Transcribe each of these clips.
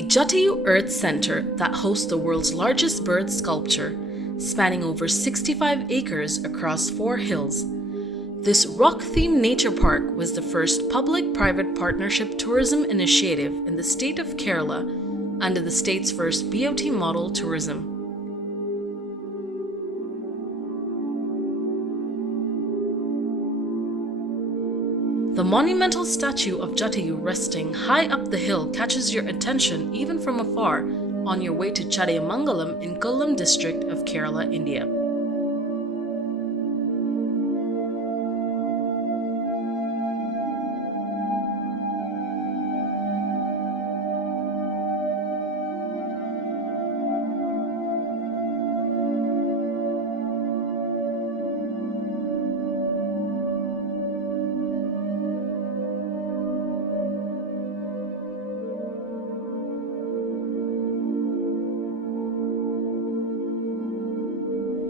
The Jatayu Earth Center that hosts the world's largest bird sculpture, spanning over 65 acres across 4 hills. This rock-themed nature park was the first public-private partnership tourism initiative in the state of Kerala under the state's first BOT model tourism. The monumental statue of Jatayu resting high up the hill catches your attention even from afar on your way to Chadayamangalam in Kollam district of Kerala, India.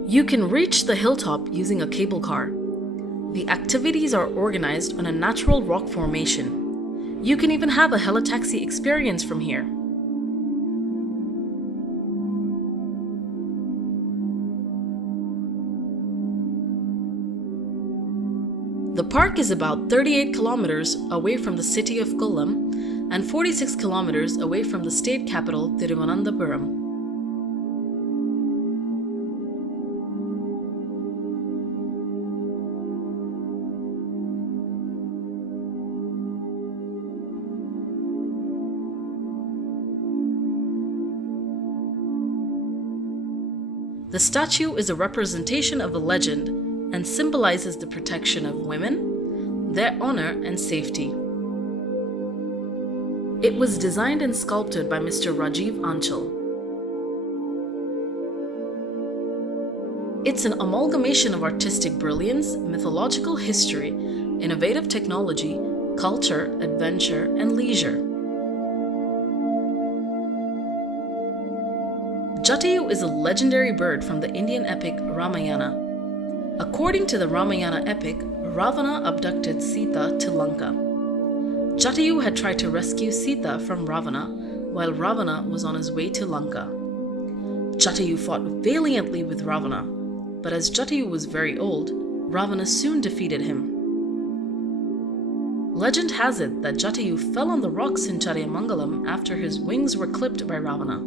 You can reach the hilltop using a cable car. The activities are organized on a natural rock formation. You can even have a heli-taxi experience from here. The park is about 38 kilometers away from the city of Kollam and 46 kilometers away from the state capital, Thiruvananthapuram. The statue is a representation of a legend and symbolizes the protection of women, their honor and safety. It was designed and sculpted by Mr. Rajiv Anchal. It's an amalgamation of artistic brilliance, mythological history, innovative technology, culture, adventure, and leisure. Jatayu is a legendary bird from the Indian epic Ramayana. According to the Ramayana epic, Ravana abducted Sita to Lanka. Jatayu had tried to rescue Sita from Ravana while Ravana was on his way to Lanka. Jatayu fought valiantly with Ravana, but as Jatayu was very old, Ravana soon defeated him. Legend has it that Jatayu fell on the rocks in Chadayamangalam after his wings were clipped by Ravana.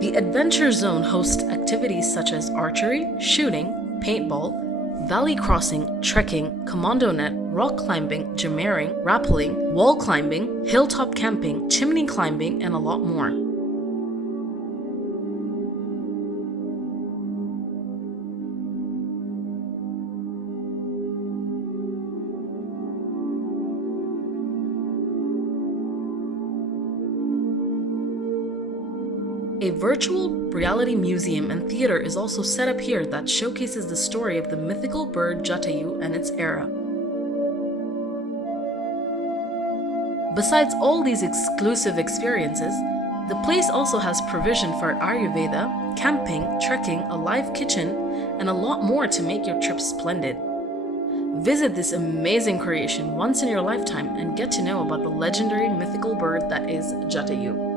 The Adventure Zone hosts activities such as archery, shooting, paintball, valley crossing, trekking, commando net, rock climbing, jammering, rappelling, wall climbing, hilltop camping, chimney climbing, and a lot more. A virtual reality museum and theater is also set up here that showcases the story of the mythical bird Jatayu and its era. Besides all these exclusive experiences, the place also has provision for Ayurveda, camping, trekking, a live kitchen, and a lot more to make your trip splendid. Visit this amazing creation once in your lifetime and get to know about the legendary mythical bird that is Jatayu.